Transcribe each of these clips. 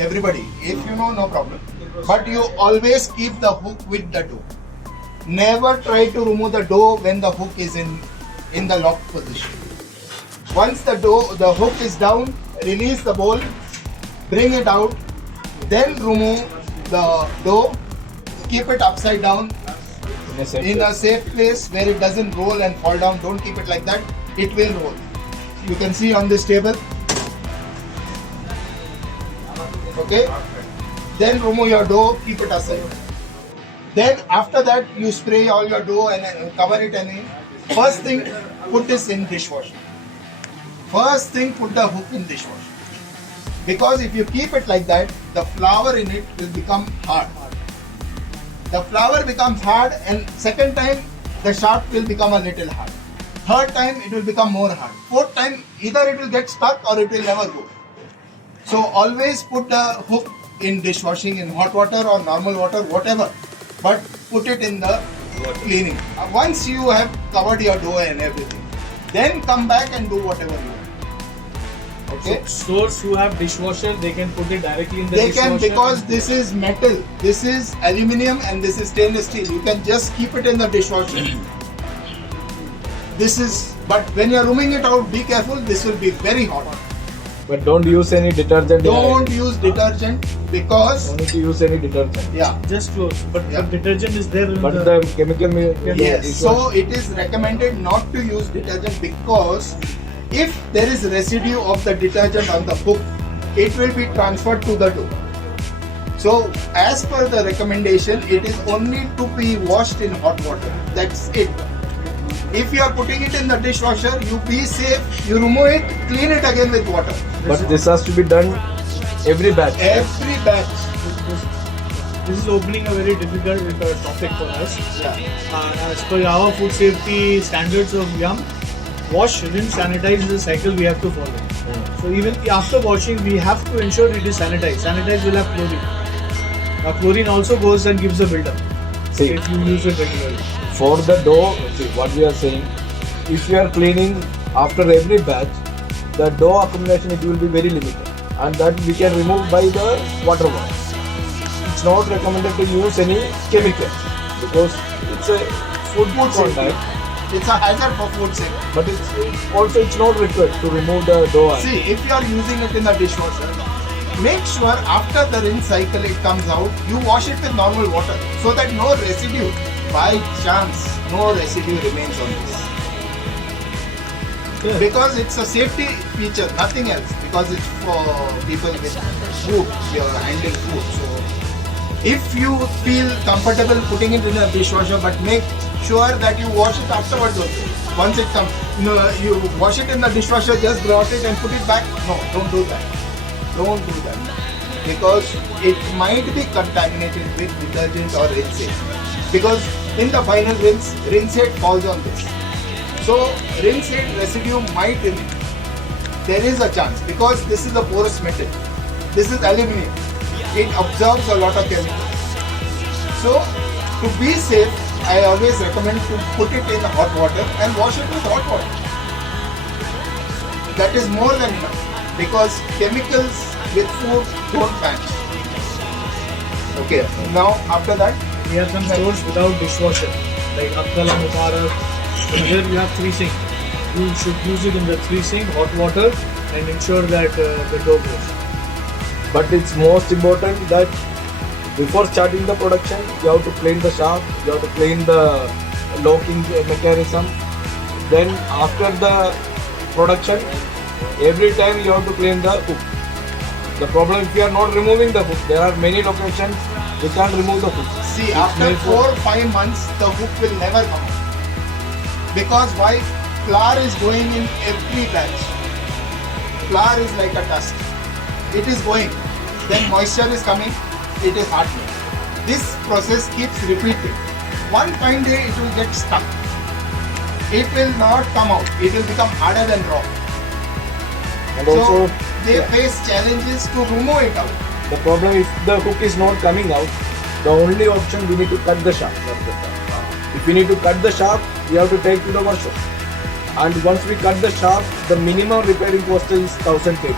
everybody. If you know, no problem. But you always keep the hook with the dough. Never try to remove the dough when the hook is in the locked position. Once the hook is down, release the bowl, bring it out, then remove the dough, keep it upside down in a safe place where it doesn't roll and fall down. Don't keep it like that, it will roll. You can see on this table. Okay, then remove your dough, keep it aside. Then after that you spray all your dough and cover it and first thing put this in dishwasher. First thing put the hook in dishwasher. Because if you keep it like that, the flour in it will become hard. The flour becomes hard, and second time the shaft will become a little hard. Third time it will become more hard. Fourth time either it will get stuck or it will never go. So always put the hook in dishwashing in hot water or normal water, whatever. But put it in the cleaning. Once you have covered your dough and everything, then come back and do whatever you want. Okay? So stores who have dishwasher, they can put it directly in the They dishwasher? can, because this is metal, this is aluminium and this is stainless steel. You can just keep it in the dishwasher. But when you are rooming it out, be careful, this will be very hot. But don't use any detergent. Don't use detergent because... Don't need to use any detergent. Yeah. Just close. But Yeah. detergent is there in But the chemical... Yes. So it is recommended not to use detergent because if there is residue of the detergent on the hook, it will be transferred to the dough. So as per the recommendation, it is only to be washed in hot water. That's it. If you are putting it in the dishwasher, you be safe, you remove it, clean it again with water. But this has to be done every batch. Every batch. This is opening a very difficult topic for us. Yeah. As per our food safety standards of Yum, wash, rinse, sanitize is the cycle we have to follow. So even after washing, we have to ensure it is sanitized. Sanitized will have chlorine. Now chlorine also goes and gives a buildup. See, If you use it regularly. for the dough, see what we are saying, if you are cleaning after every batch, the dough accumulation it will be very limited, and that we can remove by the water wash. It's not recommended to use any chemical because it's a food contact. It's a hazard for food safety. But it's not required to remove the dough. See, if you are using it in the dishwasher, make sure after the rinse cycle it comes out, you wash it with normal water so that no residue, by chance, no residue remains on this. Yeah. Because it's a safety feature, nothing else. Because it's for people with food, you're handling food. So, if you feel comfortable putting it in a dishwasher, but make sure that you wash it afterwards also. Once it comes, you wash it in the dishwasher, just blot it and put it back. No, don't do that. Don't do that. Because it might be contaminated with detergent or rinsate. Because in the final rinsate falls on this. So rinsate residue might remain. There is a chance because this is a porous metal. This is aluminium. It absorbs a lot of chemicals. So to be safe, I always recommend to put it in hot water and wash it with hot water. That is more than enough because chemicals with food don't match. Okay, now after that, We have some stores without dishwasher, like Abdal and Mubarak. Here you have 3 sink. You should use it in the 3 sink, hot water, and ensure that the dough goes. But it's most important that before starting the production, you have to clean the shaft, you have to clean the locking mechanism. Then after the production, every time you have to clean the hook. The problem if you are not removing the hook, there are many locations you can't remove the hook. see, after 4 or 5 months, the hook will never come out. Because why? Flour is going in every batch. Flour is like a dust. It is going. Then moisture is coming. It is hardening. This process keeps repeating. One fine day it will get stuck. It will not come out. It will become harder than rock. And So also, they face challenges to remove it out. the problem if the hook is not coming out, the only option we need to cut the shaft. If we need to cut the shaft, we have to take to the workshop. And once we cut the shaft, the minimum repairing cost is 1000 kg.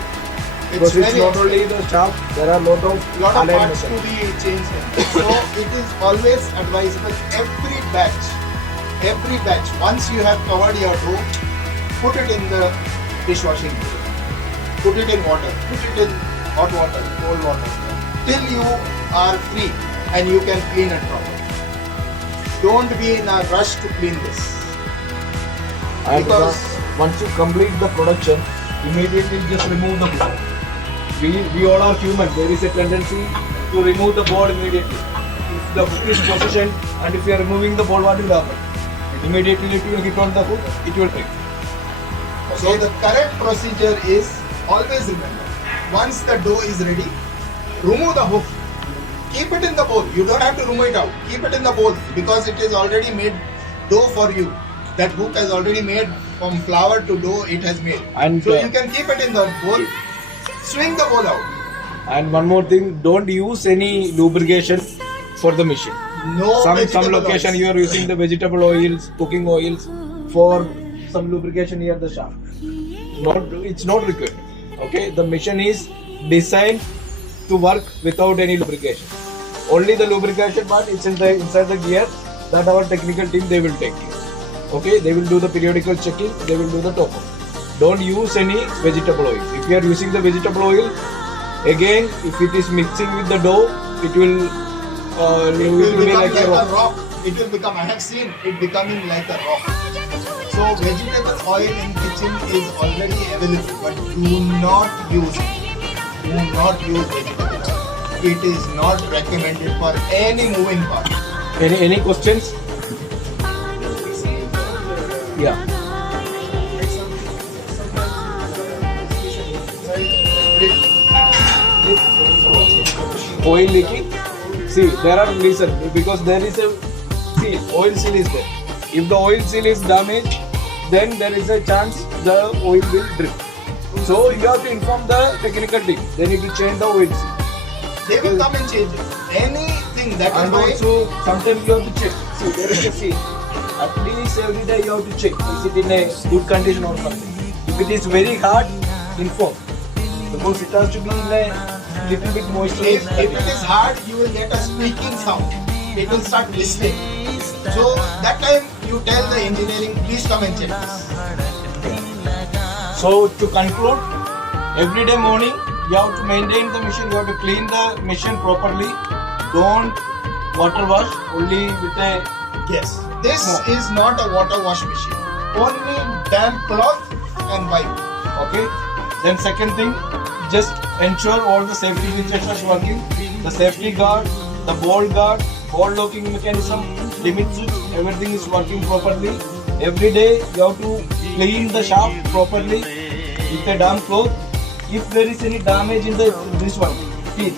Because it's very not only the shaft, there are lot of lot of alignment. parts to be changed. So it is always advisable every batch, once you have covered your dough, put it in the dishwashing bowl. Put it in water, put it in hot water, cold water, till you are free and you can clean it properly. Don't be in a rush to clean this. And Because once you complete the production, immediately just remove the board. We all are human. There is a tendency to remove the board immediately. If the hook is positioned and if you are removing the board, what will happen? Immediately it will hit on the hook, it will break. so the correct procedure is, always remember, once the dough is ready, remove the hook. Keep it in the bowl. You don't have to remove it out. Keep it in the bowl because it is already made dough for you. That hook has already made from flour to dough. It has made. And So you can keep it in the bowl. Swing the bowl out. And one more thing, don't use any lubrication for the machine. No Some vegetable location oils. you are using the vegetable oils, cooking oils for some lubrication near the shaft. It's not required. Okay, the machine is designed to work without any lubrication. Only the lubrication part is inside the gear that our technical team they will take care. Okay, they will do the periodical checking. They will do the top up. Don't use any vegetable oil. If you are using the vegetable oil, again, if it is mixing with the dough, it will It will be become like a rock. It will become. I have seen it becoming like a rock. So vegetable oil in kitchen is already available, but do not use it. Do not use vegetable oil. It is not recommended for any moving part. Any questions? Yeah. Oil leaking? See, there are reasons because there is a oil seal is there. If the oil seal is damaged, then there is a chance the oil will drip. So you have to inform the technical team. They need to change the oil seal. They will come and change it. Anything that is And why also sometimes you have to check. See, there is a seal. At least every day you have to check. Is it in a good condition or something? If it is very hard, inform. Because it has to be in a little bit moisturized. if it is hard, you will get a squeaking sound. It will start whistling. So that time you tell the engineering, please come and check this. So to conclude, every day morning you have to maintain the machine. You have to clean the machine properly. Don't water wash only with a Yes. This No. is not a water wash machine. Only damp cloth and wipe. Okay. Then second thing, just ensure all the safety features are working. The safety guard, the ball locking mechanism, limit switch, everything is working properly. Every day you have to clean the shaft properly with a damp cloth. If there is any damage in this one, teeth,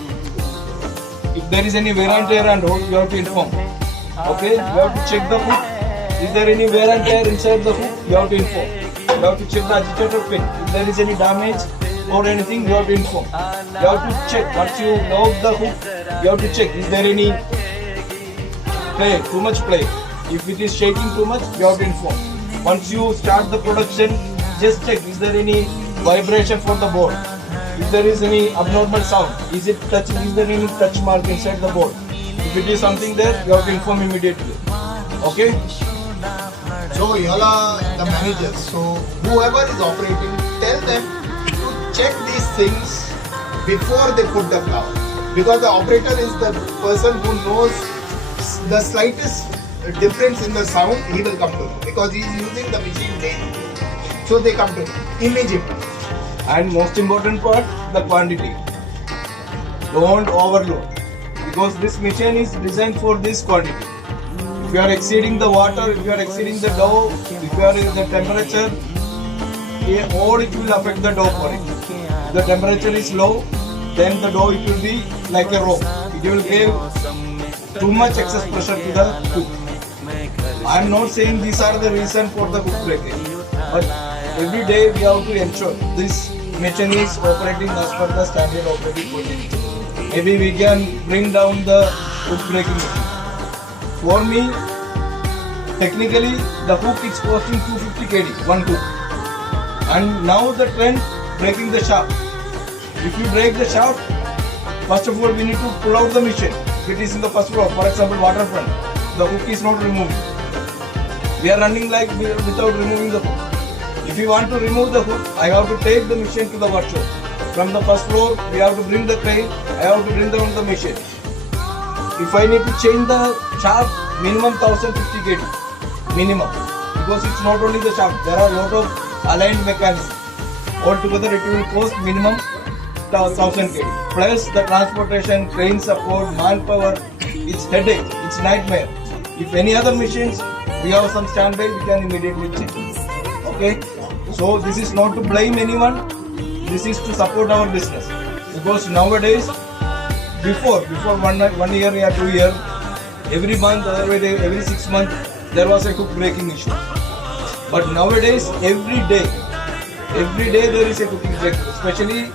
if there is any wear and tear and all, you have to inform. Okay, you have to check the hook. Is there any wear and tear inside the hook? You have to inform. You have to check the agitator pin. If there is any damage or anything, you have to inform. You have to check. Once you lock the hook, you have to check. Is there any play? Too much play. If it is shaking too much, you have to inform. Once you start the production, just check. Is there any vibration for the board? If there is any abnormal sound, is it touching? Is there any touch mark inside the board? If it is something there, you have to inform immediately. Okay? So you all are the managers. So whoever is operating, tell them to check these things before they put the flour. Because the operator is the person who knows the slightest difference in the sound, he will come to know. Because he is using the machine daily. So they come to know immediately. And most important part, the quantity. Don't overload. Because this machine is designed for this quantity. If you are exceeding the water, if you are exceeding the dough, if you are in the temperature, or it will affect the dough for it. If the temperature is low, then the dough it will be like a rope. It will give too much excess pressure to the hook. I am not saying these are the reason for the hook breakage, but every day we have to ensure this machine is operating as per the standard operating procedure. Maybe we can bring down the hook breaking machine. For me, technically the hook is costing 250 kg, one hook. And now the trend breaking the shaft. If you break the shaft, first of all we need to pull out the machine. If it is in the first floor, for example waterfront, the hook is not removed. We are running like without removing the hook. If you want to remove the hook, I have to take the machine to the workshop. From the first floor, we have to bring the crane, I have to bring down the machine. If I need to change the shaft, minimum 1050 kg. Minimum. Because it's not only the shaft, there are a lot of aligned mechanisms. Altogether it will cost minimum 1000 kg. Plus the transportation, crane support, manpower, it's headache, it's nightmare. If any other machines, we have some standby, we can immediately change. Okay? So this is not to blame anyone, this is to support our business. Because nowadays, before 1 year or 2 years, every month, every 6 months, there was a hook breaking issue. But nowadays, every day there is a cooking break, especially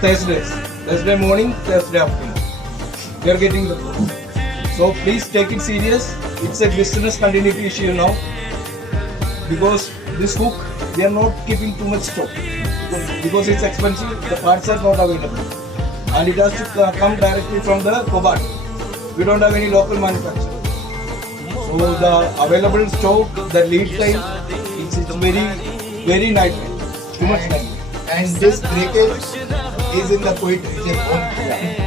Thursdays. Thursday morning, Thursday afternoon. We are getting the food. So please take it serious. It's a business continuity issue now. Because this hook, we are not keeping too much stock. Because it's expensive, the parts are not available. And it has to come directly from the Hobart. We don't have any local manufacturer. So the available stock, the lead time, it's very nightmare. Too much nightmare. And this breakage is in the Kuwait region only.